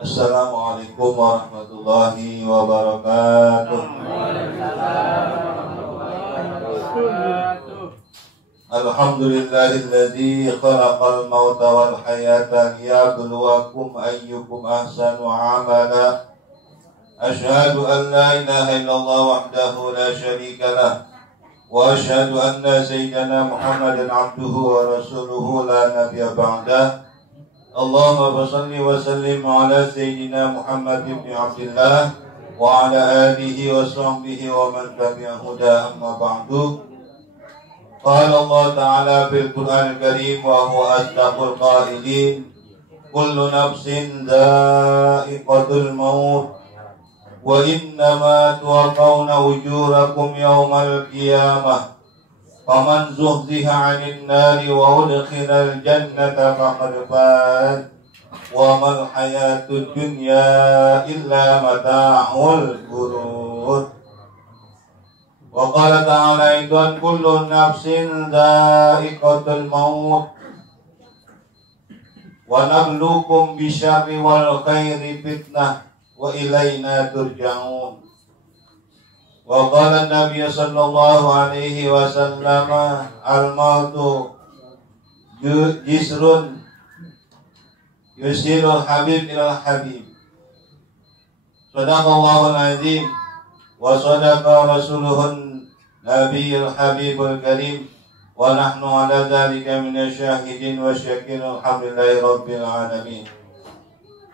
Assalamualaikum warahmatullahi wabarakatuh. Alhamdulillahilladzi khalaqal mauta wal hayata liyabluwakum ayyukum ahsanu amala. Asyhadu an la ilaha illallah wahdahu la syarika lah wa asyhadu anna sayyidana Muhammadan abduhu wa rasuluhu la nabiyya ba'dah. Allahumma shalli wa sallim ala sayyidina Muhammad ibn Abdullah wa ala alihi wa sahbihi wa man tabi'ahu amma ba'du. Qala Allah Ta'ala fil Qur'anil Karim wa huwa asdaqul qailin, kullu nafsin dha'iqatul maut wa innama tuwaffawna ujurakum yawmal qiyamah faman zuhziha 'anil nari wa udkhilal jannata faqad faz wa mal hayatud dunya illa mata'ul ghurur. Wa qala ta'ala aidan kullu nafsin dha'iqatul maut wa nabluukum bisyarri wal khairi fitnah wa ilaina turja'un. Wa qala an-nabiy sallallahu alaihi wasallam al-mautu jisrun yusirul habib ilal habib. Sadaqallahul azim wa sadaqa rasuluhun nabiyul habibul karim wa nahnu ala dhalika minasyahidin wa syakirin alhamdulillahi rabbil alamin.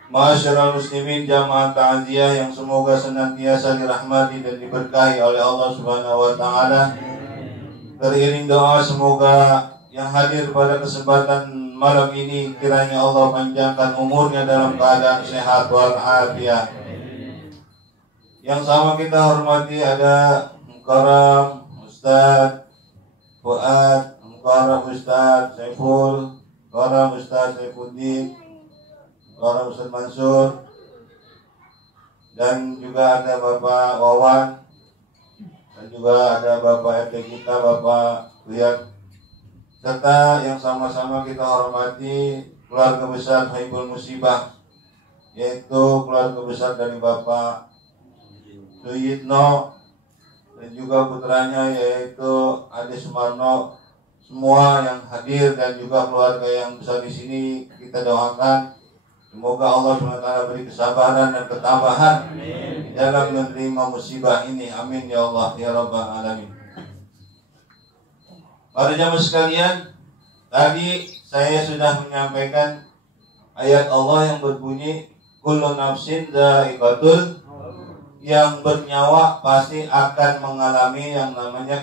Ma'asyiral muslimin jamaah ta'ziyah yang semoga senantiasa dirahmati dan diberkahi oleh Allah Subhanahu wa taala. Teriring doa semoga yang hadir pada kesempatan malam ini kiranya Allah panjangkan umurnya dalam keadaan sehat walafiat. Yang sama kita hormati ada Mukarram Ustaz Fuad, Mukarram Ustaz Saiful, Mukarram Ustaz Saifuddin, Mukarram Ustaz Mansur, dan juga ada Bapak Wawan, dan juga ada Bapak RT kita Bapak Riyad, serta yang sama-sama kita hormati keluarga besar Haibul Musibah, yaitu keluarga besar dari Bapak Suyitno dan juga putranya yaitu Ade Sumarno. Semua yang hadir dan juga keluarga yang besar di sini kita doakan semoga Allah SWT beri kesabaran dan ketabahan di dalam menerima musibah ini. Amin ya Allah ya Rabbal alamin. Para jamaah sekalian, tadi saya sudah menyampaikan ayat Allah yang berbunyi kullu nafsin dha'iqatul, yang bernyawa pasti akan mengalami yang namanya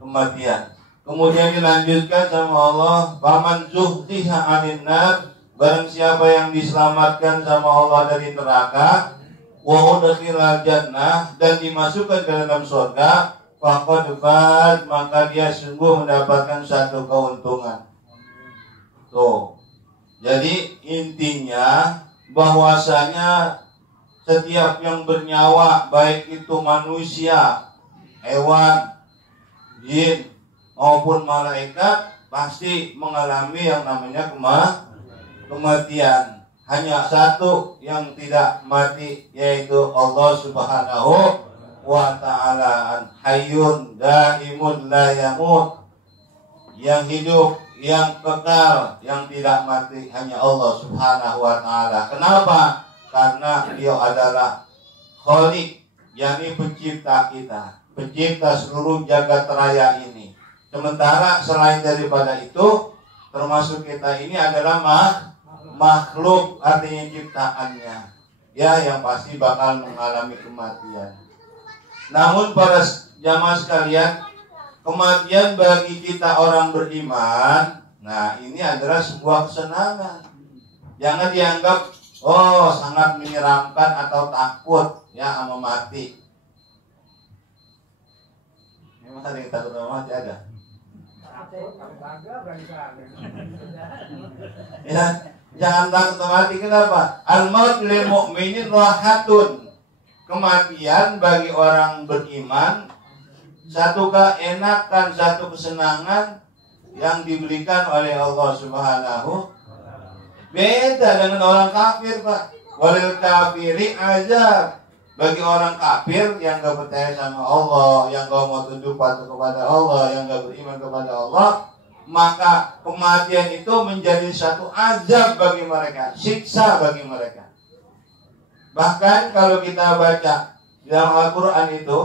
kematian. Kemudian dilanjutkan sama Allah, faman zuhziha 'anil nar, barang siapa yang diselamatkan sama Allah dari neraka, wa udkhilal jannah, dan dimasukkan ke dalam surga, faqad faz, maka dia sungguh mendapatkan satu keuntungan. Tuh. Jadi intinya bahwasanya setiap yang bernyawa, baik itu manusia, hewan, jin maupun malaikat, pasti mengalami yang namanya kematian. Hanya satu yang tidak mati, yaitu Allah Subhanahu wa ta'ala. Hayyun daimun la yamut, yang hidup, yang kekal, yang tidak mati, hanya Allah Subhanahu wa ta'ala. Kenapa? Karena beliau adalah Khaliq, yakni pencipta kita, pencipta seluruh jagat raya ini. Sementara selain daripada itu, termasuk kita ini adalah makhluk, artinya ciptaannya, ya, yang pasti bakal mengalami kematian. Namun para jamaah sekalian, kematian bagi kita orang beriman, nah ini adalah sebuah kesenangan. Jangan dianggap sangat menyeramkan atau takut ya sama mati. Memang ada yang takut sama mati, ada? Ya, jangan takut sama mati. Kenapa? Al-maut lil mu'minin rahatun. Kematian bagi orang beriman satu keenakan, satu kesenangan yang diberikan oleh Allah Subhanahu Beda dengan orang kafir, Pak. Walil kafiri azab. Bagi orang kafir yang gak percaya sama Allah, yang gak mau tunduk patuh kepada Allah, yang gak beriman kepada Allah, maka kematian itu menjadi satu azab bagi mereka, siksa bagi mereka. Bahkan kalau kita baca dalam Al-Quran itu,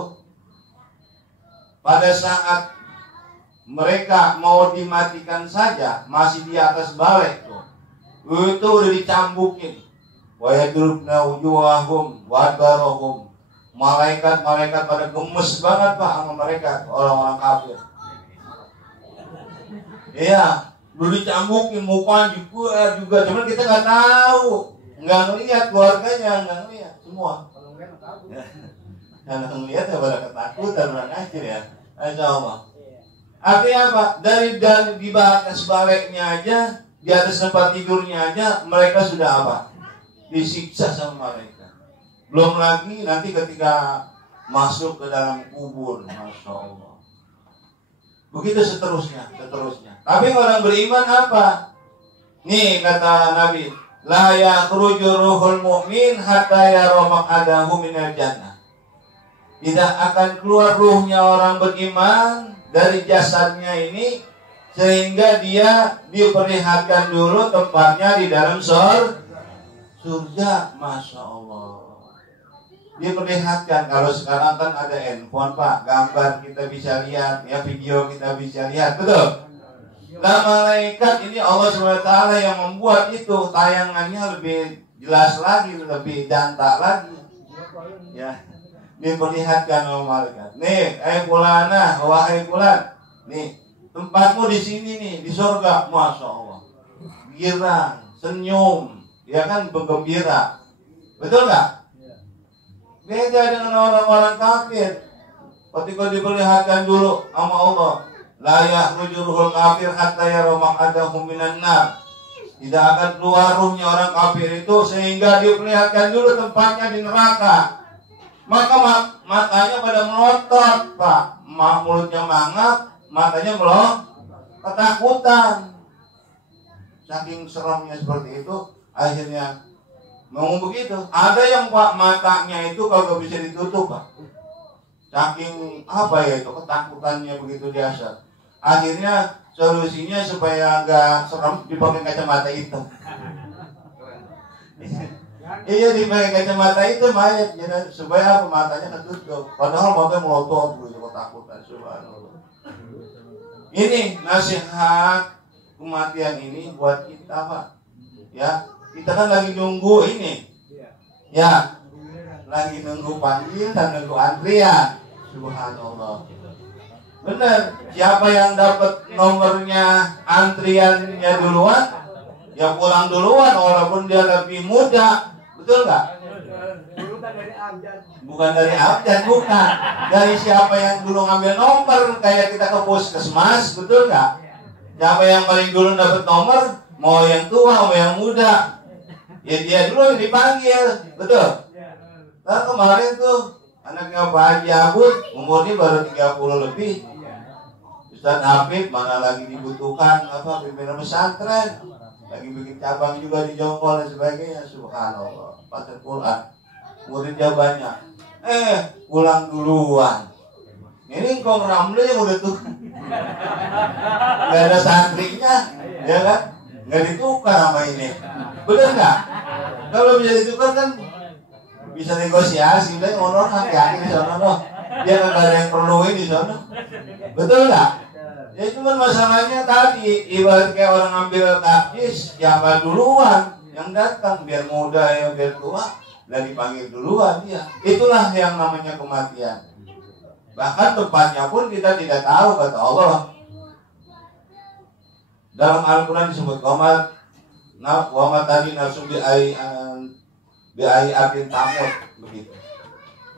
pada saat mereka mau dimatikan saja, masih di atas balik tuh, itu udah dicambukin. Wa yadrubna wujuhahum wa adbarahum. Malaikat-malaikat pada gemes banget Pak sama mereka, orang-orang kafir. Iya, udah dicambukin, mukanya juga. Cuman kita nggak tahu, nggak ngelihat keluarganya, nggak ngelihat semua. Karena ngelihat ya pada ketakutan orang akhir ya. Masya Allah. Artinya apa? Dari di atas baliknya aja, di atas tempat tidurnya aja, mereka sudah apa? Disiksa sama mereka. Belum lagi nanti ketika masuk ke dalam kubur, Masya Allah. Begitu seterusnya. Tapi orang beriman apa? Nih kata Nabi, la yakhruju ruhul mu'min hatta yara maq'adahu minal jannah. Tidak akan keluar ruhnya orang beriman dari jasadnya ini sehingga dia diperlihatkan dulu tempatnya di dalam surga. Masya Allah. Diperlihatkan. Kalau sekarang kan ada handphone Pak, gambar kita bisa lihat, ya video kita bisa lihat, betul? Nah malaikat ini Allah SWT yang membuat itu tayangannya lebih jelas lagi, lebih jantak lagi. Ya, diperlihatkan oleh malaikat. Nih, fulana, wahai fulan, nih tempatmu di sini nih, di surga. Masya Allah. Girang, senyum. Ya kan bergembira. Betul nggak? Beda dengan orang-orang kafir. Ketika diperlihatkan dulu sama Allah, la yakhruju ruhul kafir hatta yara maq'adahu minan nar. Tidak akan keluar ruhnya orang kafir itu sehingga diperlihatkan dulu tempatnya di neraka. Maka matanya pada melotot, Pak. Mulutnya mangap, matanya melot, ketakutan. Saking seremnya seperti itu, akhirnya mau begitu. Ada yang Pak matanya itu kalau bisa ditutup Pak. Saking apa ya itu ketakutannya begitu dasar. Akhirnya solusinya supaya agak serem dipakai kacamata hitam. Iya dipakai kacamata hitam mayat ya, supaya matanya ketutup. Padahal matanya melotot begitu ketakutan. Subhanallah. Ini nasihat kematian ini buat kita Pak. Ya. Kita kan lagi nunggu ini. Ya. Lagi nunggu panggil dan nunggu antrian. Subhanallah. Benar. Siapa yang dapat nomornya antriannya duluan, ya pulang duluan walaupun dia lebih muda. Betul nggak? Bukan dari abjad, bukan. Dari siapa yang dulu ngambil nomor, kayak kita ke puskesmas, betul nggak? Siapa yang paling dulu dapat nomor, mau yang tua, mau yang muda, ya dia dulu yang dipanggil, betul? Nah kemarin tuh anaknya Pak Haji Abud, umurnya baru 30 lebih. Ustaz Habib mana lagi dibutuhkan apa pimpinan pesantren, lagi bikin cabang juga di Jonggol dan sebagainya. Subhanallah, baca Quran, muridnya banyak. Pulang duluan. Ini kong Ramli yang udah tuh, nggak ada santrinya, ya kan? Nggak ditukar sama ini, bener nggak? Kalau bisa ditukar kan bisa negosiasi, udah honor hak yakin di sana loh. Dia nggak ada yang perluin di sana, betul nggak? Ya cuma masalahnya tadi, ibarat kayak orang ambil karcis, siapa duluan yang datang, biar muda ya biar tua, dan dipanggil duluan dia. Itulah yang namanya kematian. Bahkan tempatnya pun kita tidak tahu, kata Allah. Dalam Al-Quran disebut wamat tadi nafsu bi'ai abin tamut, begitu.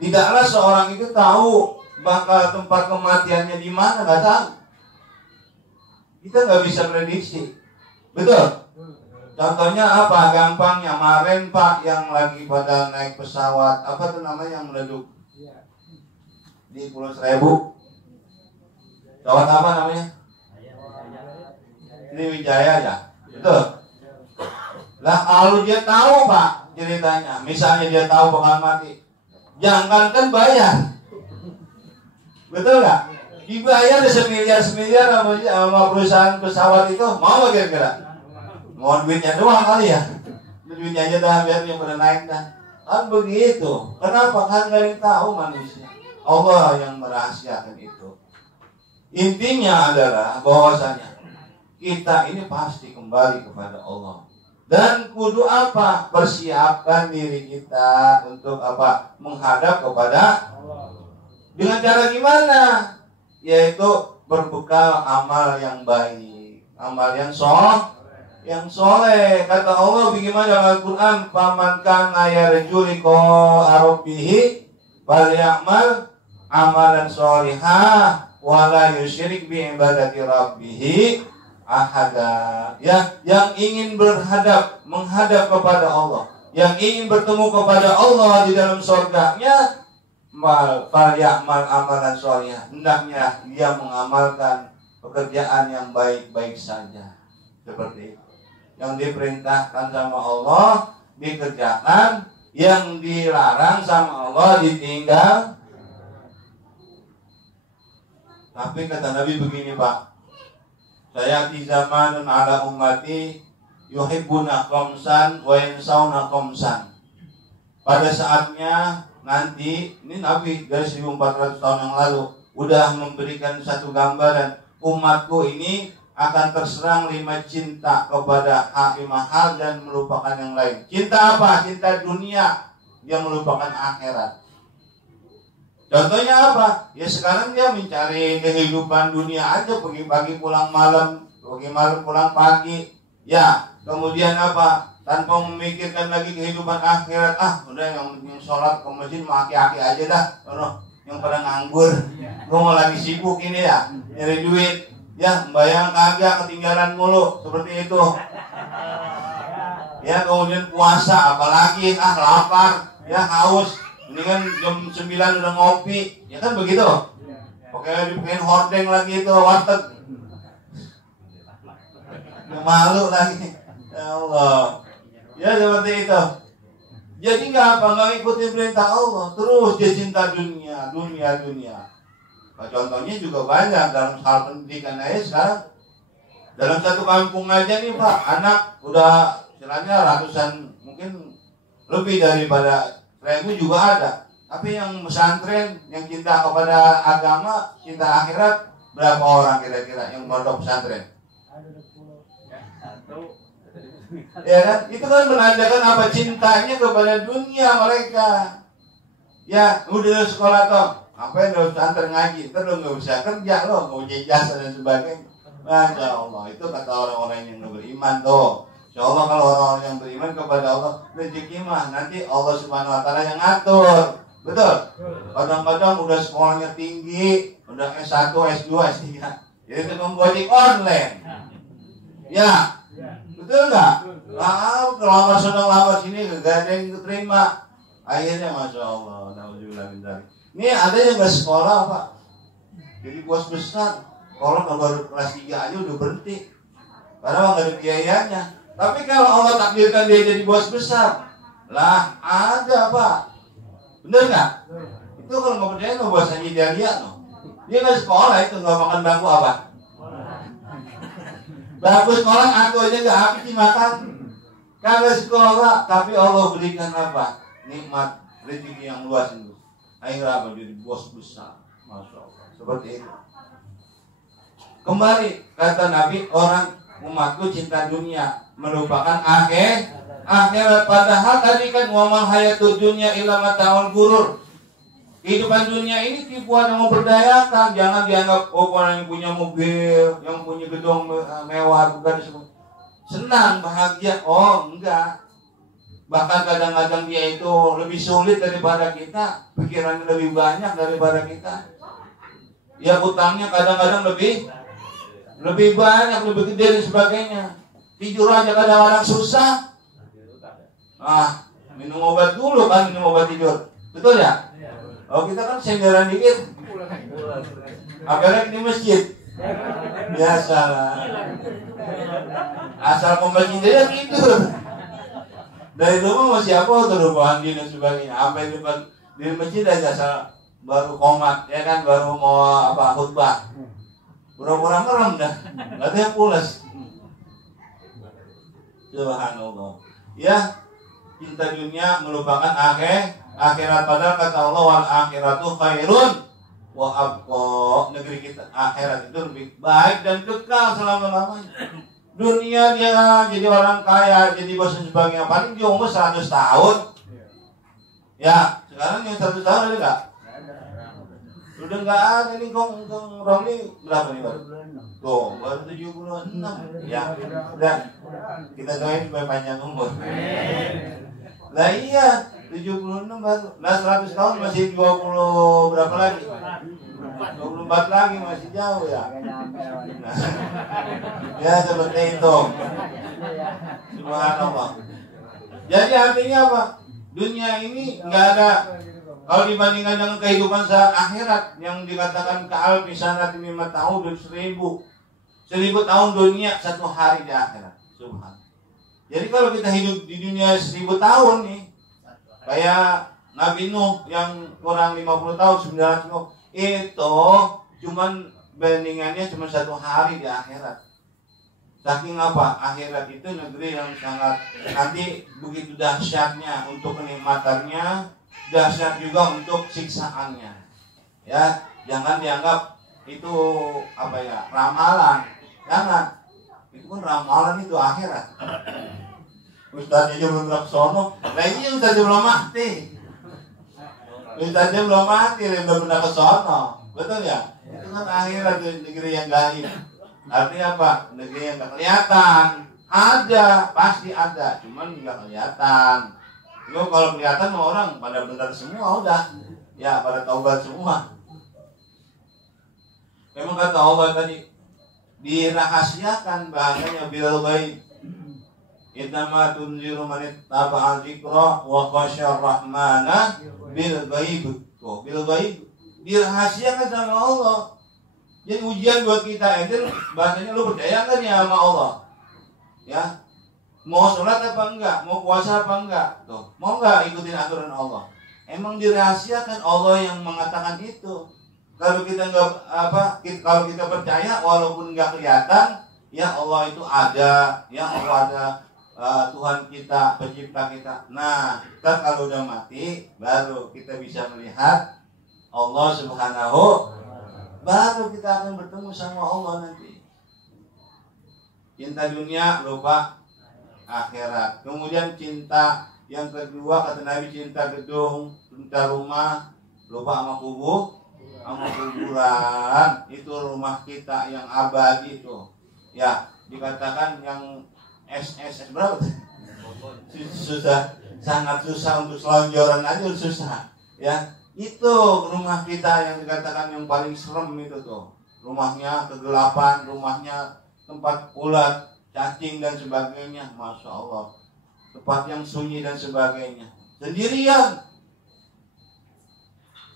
Tidaklah seorang itu tahu bakal tempat kematiannya di mana, nggak tahu. Kita nggak bisa prediksi, betul. Contohnya apa? Gampangnya kemarin Pak yang lagi pada naik pesawat apa tuh namanya yang meleduk di Pulau Seribu. Pesawat apa namanya? Sriwijaya ya, betul. Lah kalau dia tahu Pak ceritanya, misalnya dia tahu bakal mati, jangankan bayar, betul nggak? Dibayar semiliar sama perusahaan pesawat itu, mau nggak kira-kira? Mau duitnya doang kali ya, duitnya aja dah biar yang pada naik dah. Kan begitu. Kenapa? Kan nggak tahu manusia. Allah yang merahasiakan itu. Intinya adalah bahwasanya kita ini pasti kembali kepada Allah. Dan kudu apa? Persiapkan diri kita untuk apa? Menghadap kepada Allah. Dengan cara gimana? Yaitu berbekal amal yang baik, amal yang soleh. Kata Allah bagaimana dalam Al-Quran? Faman kana yarju liqa'a rabbih falyamal amalan sholihah wala yusyrik bi ibadati rabbih ahada. Ya, yang ingin menghadap kepada Allah, yang ingin bertemu kepada Allah di dalam surganya, falyamal amalan sholihah, hendaknya dia mengamalkan pekerjaan yang baik-baik saja. Seperti itu. Yang diperintahkan sama Allah dikerjakan, yang dilarang sama Allah ditinggal. Tapi kata Nabi begini Pak, saya di zaman ala ummati yuhibbuna khamsan wa yansawna khamsan. Pada saatnya nanti, ini Nabi dari 1400 tahun yang lalu udah memberikan satu gambaran, umatku ini akan terserang 5 cinta kepada 5 hal dan melupakan yang lain. Cinta apa? Cinta dunia, dia melupakan akhirat. Contohnya apa? Ya sekarang dia mencari kehidupan dunia aja, pagi-pagi pulang malam, pagi malam pulang pagi. Ya, kemudian apa? Tanpa memikirkan lagi kehidupan akhirat. Udah yang sholat ke masjid aki-aki aja dah. Yang pada nganggur, gue mau lagi sibuk ini ya, nyari duit. Ya, bayang kagak, ketinggalan mulu, seperti itu. Ya, kemudian puasa, apalagi lapar, ya haus. Ini kan jam 9 udah ngopi, ya kan begitu. Oke, dipengen hordeng lagi itu warteg. Malu lagi. Ya Allah. Ya seperti itu. Jadi nggak ikutin perintah Allah, terus dia cinta dunia. Nah, contohnya juga banyak dalam hal pendidikan aja sekarang. Dalam satu kampung aja nih Pak, anak udah istilahnya ratusan, mungkin lebih daripada 1000 juga ada. Tapi yang pesantren, yang cinta kepada agama, cinta akhirat, berapa orang kira-kira yang mondok pesantren? Ya kan? Itu kan menandakan apa? Cintanya kepada dunia mereka. Ya, udah sekolah toh, apa yang udah pesantren ngaji, terus lo nggak bisa kerja, lo mau ijazah dan sebagainya. Masya Allah, itu kata orang-orang yang beriman tuh. Insya Allah kalau orang-orang yang beriman kepada Allah, rezeki mah nanti Allah Subhanahu Wa Taala yang ngatur, betul? Kadang-kadang udah sekolahnya tinggi, udah S1, S2, S3, jadi tukang gojek online, ya, betul nggak? Kelamar sana lamar sini, gak ada yang diterima, akhirnya Masya Allah, nauzubillah min dzalik. Ini ada yang nggak sekolah Pak, jadi bos besar, kalau baru kelas 3 aja udah berhenti, karena nggak ada biayanya. Tapi kalau Allah takdirkan dia jadi bos besar, lah ada Pak, bener nggak? Itu kalau nggak percaya lo bos aja dia lihat no. Dia nggak sekolah itu nggak makan bangku apa? Bangku sekolah aku aja nggak habis dimakan. Kalau sekolah, tapi Allah berikan apa? Nikmat rezeki yang luas itu. Akhirnya apa? Jadi bos besar, Masya Allah. Seperti itu. Kembali kata Nabi, orang umatku cinta dunia, melupakan akhirat. Padahal tadi kan wamal hayatud dunya illa mata'ul ghurur. Kehidupan dunia ini tipuan yang memberdayakan. Jangan dianggap orang yang punya mobil, yang punya gedung mewah, bukan semua senang, bahagia. Oh enggak. Bahkan kadang-kadang dia itu lebih sulit daripada kita, pikirannya lebih banyak daripada kita. Ya utangnya kadang-kadang lebih banyak, lebih gede dan sebagainya. Tidur aja kadang-kadang susah. Minum obat dulu kan, minum obat tidur. Betul ya? Oh kita kan senderan dikit. Apalagi di masjid. Biasalah. Asal ke masjid aja tidur. Dari rumah masih apa tuh rumah mandi dan sebagainya. Sampai depan di masjid aja baru komat, ya kan, baru mau apa khutbah. Pura-pura merem dah, nggak ada yang pulas. Subhanallah. Ya, cinta dunia melupakan akhirat. Padahal kata Allah, wal akhiratu khairun wa abqa. Negeri kita akhirat itu lebih baik dan kekal selama-lamanya. Dunia dia jadi orang kaya, jadi bos dan sebagainya, paling dia umur 100 tahun. Ya, sekarang yang 100 tahun ada nggak? Udah nggak ada nih, Kong Romli berapa nih baru? Tuh, baru 76. Ya, udah. Kita doain supaya panjang umur. Lah iya, 76 baru. Nah 100 tahun masih 20 berapa lagi? 24 lagi, masih jauh ya. Nah, ya seperti itu. Subhanallah. Jadi artinya apa? Dunia ini nggak ada. Kalau dibandingkan dengan kehidupan akhirat yang dikatakan ka'al bisanati mimma ta'udun 1000 tahun dunia, 1 hari di akhirat. Subhanallah. Jadi kalau kita hidup di dunia 1000 tahun nih, kayak Nabi Nuh yang kurang 50 tahun, 900 tahun, itu cuman bandingannya cuma 1 hari di akhirat. Saking apa? Akhirat itu negeri yang sangat nanti begitu dahsyatnya untuk kenikmatannya, dahsyat juga untuk siksaannya. Ya, jangan dianggap itu apa ya, ramalan. Jangan. Itu kan ramalan itu akhirat. Ustaz aja belum ke sono. Lah iya Ustaz belum mati. Ustaz aja belum mati, belum pernah ke sono. Betul ya? Itu kan akhirat, negeri yang gaib. Artinya apa? Negeri yang gak kelihatan. Ada, pasti ada, cuman gak kelihatan. Lo kalau kelihatan orang pada benar semua udah, ya pada taubat semua. Memang kata Allah tadi dirahasiakan bahasanya bil ghaib. Innama tunziru man ittaba'a dzikra wa khasyar rahmana bil ghaib. Tuh, bil ghaib dirahasiakan sama Allah. Jadi ujian buat kita itu bahasanya lu percaya kan ya sama Allah? Ya. Mau sholat apa enggak? Mau puasa apa enggak? Tuh, mau enggak ikutin aturan Allah? Emang dirahasiakan Allah yang mengatakan itu. Kalau kita enggak kalau kita percaya walaupun enggak kelihatan, ya Allah itu ada, ya Allah ada Tuhan kita, pencipta kita. Nah, kita kalau udah mati baru kita bisa melihat Allah Subhanahu, baru kita akan bertemu sama Allah nanti. Cinta dunia lupa akhirat. Kemudian cinta yang kedua kata Nabi, cinta gedung, cinta rumah, lupa sama kuburan. Itu rumah kita yang abadi itu. Ya, dikatakan yang SS berapa? Susah, sangat susah untuk selonjoran aja susah. Ya, itu rumah kita yang dikatakan yang paling serem itu tuh. Rumahnya kegelapan, rumahnya tempat ulat, cacing dan sebagainya, masya Allah, tempat yang sunyi dan sebagainya, sendirian.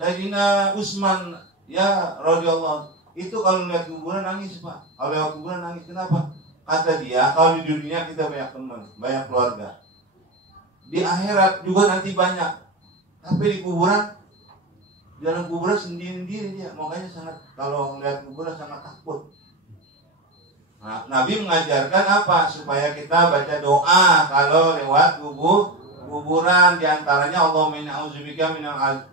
Sayyidina Utsman ya radhiyallahu itu kalau lihat kuburan nangis Pak. Kalau lihat kuburan nangis, kenapa? Kata dia, kalau di dunia kita banyak teman, banyak keluarga, di akhirat juga nanti banyak, tapi di kuburan, dalam kuburan sendiri-sendiri dia. Makanya sangat, kalau melihat kuburan sangat takut. Nah, Nabi mengajarkan apa? Supaya kita baca doa kalau lewat kuburan. Di antaranya Allahumma inni a'udzubika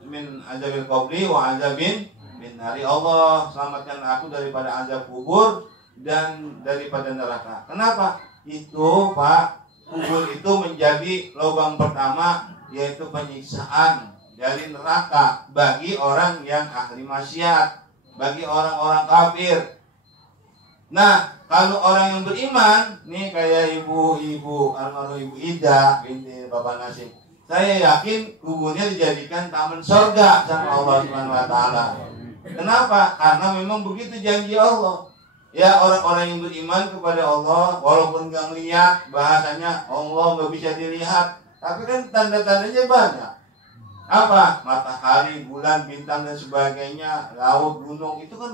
min azabil qabri wa azabin min nari. Allah, selamatkan aku daripada azab kubur dan daripada neraka. Kenapa? Itu Pak, kubur itu menjadi lubang pertama, yaitu penyiksaan dari neraka bagi orang yang ahli maksiat, bagi orang-orang kafir. Nah, kalau orang yang beriman, nih kayak ibu almarhum Ibu Ida binti Bapak Nasib, saya yakin kuburnya dijadikan taman surga sama Allah Subhanahu wa taala. Kenapa? Karena memang begitu janji Allah. Ya, orang-orang yang beriman kepada Allah, walaupun nggak ngeliat, bahasanya Allah nggak bisa dilihat, tapi kan tanda-tandanya banyak. Apa? Matahari, bulan, bintang dan sebagainya, laut, gunung, itu kan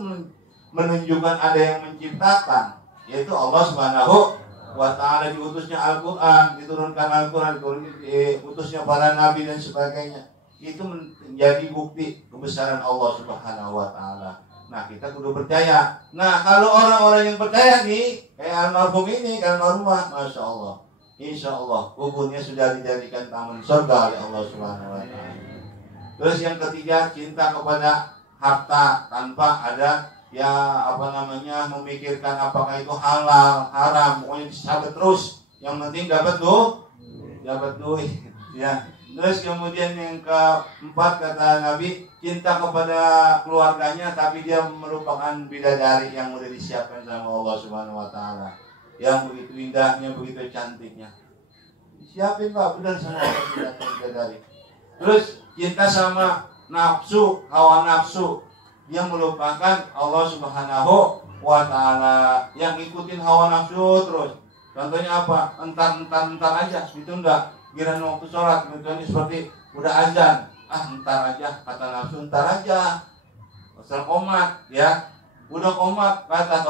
menunjukkan ada yang menciptakan, yaitu Allah Subhanahu wa ta'ala, diutusnya Al-Quran, diturunkan Al-Quran, diutusnya para nabi dan sebagainya, itu menjadi bukti kebesaran Allah Subhanahu wa ta'ala. Nah, kita kudu percaya. Nah, kalau orang-orang yang percaya nih, kayak almarhum ini, kan almarhumah, Masya Allah, insya Allah kuburnya sudah dijadikan taman surga oleh Allah Subhanahu wa ta'ala. Terus yang ketiga, cinta kepada harta tanpa ada memikirkan apakah itu halal, haram, pokoknya disabat terus. Yang penting dapat duit, ya. Terus kemudian yang keempat kata Nabi, cinta kepada keluarganya, tapi dia merupakan bidadari yang udah disiapkan sama Allah Subhanahu wa ta'ala, yang begitu indahnya, begitu cantiknya. Siapin Pak, benar sama Allah bidadari. Terus cinta sama nafsu, hawa nafsu, yang melupakan Allah Subhanahu wa ta'ala, yang ikutin hawa nafsu terus. Contohnya apa? Entar aja, itu enggak. Giliran waktu sholat, contohnya seperti udah azan, entar aja, kata nafsu, entar aja. Asal komat, ya. Udah komat, kata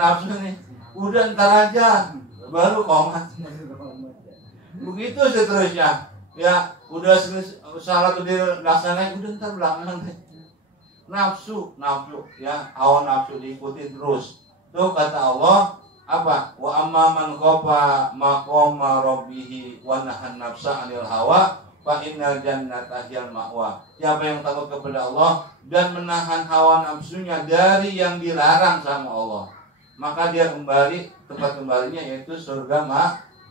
nafsu nih, udah entar aja, baru komat. Begitu seterusnya. Ya, udah salat udah dilaksanain, udah entar belakangan. Nafsu, ya, hawa nafsu diikuti terus. Tuh kata Allah apa? Wa amma man khafa maqama rabbih wa nahan nafsa 'anil hawa fa innal jannata hiyal ma'wa. Siapa yang takut kepada Allah dan menahan hawa nafsunya dari yang dilarang sama Allah, maka dia tempat kembalinya yaitu surga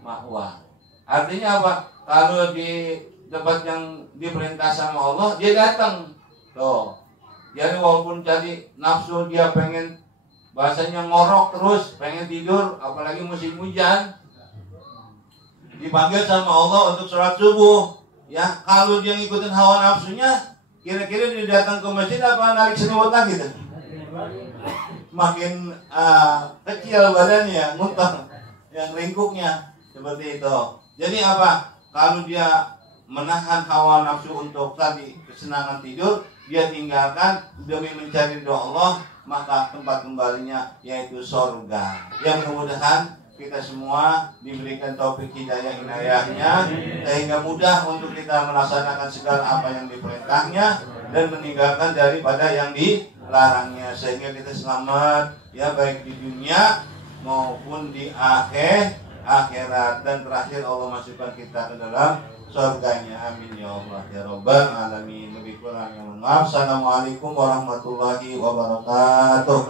ma'wa. Artinya apa? Kalau di tempat yang diperintah sama Allah, dia datang. Tuh. Jadi walaupun tadi nafsu dia pengen bahasanya ngorok terus, pengen tidur, apalagi musim hujan, dipanggil sama Allah untuk sholat subuh. Ya, kalau dia ngikutin hawa nafsunya, kira-kira dia datang ke masjid apa narik selimut lagi tuh? Makin kecil badannya, muntah, yang ringkuknya seperti itu. Jadi apa? Kalau dia menahan hawa nafsu untuk tadi kesenangan tidur, dia tinggalkan demi mencari ridho Allah, maka tempat kembalinya yaitu surga. Yang mudah-mudahan kita semua diberikan taufik hidayah inayahnya, sehingga mudah untuk kita melaksanakan segala apa yang diperintahnya dan meninggalkan daripada yang dilarangnya, sehingga kita selamat ya, baik di dunia maupun di akhirat, dan terakhir Allah masukkan kita ke dalam surganya. Amin ya Allah ya Rabbal alamin. Lebih kurang yang maaf. Assalamualaikum warahmatullahi wabarakatuh.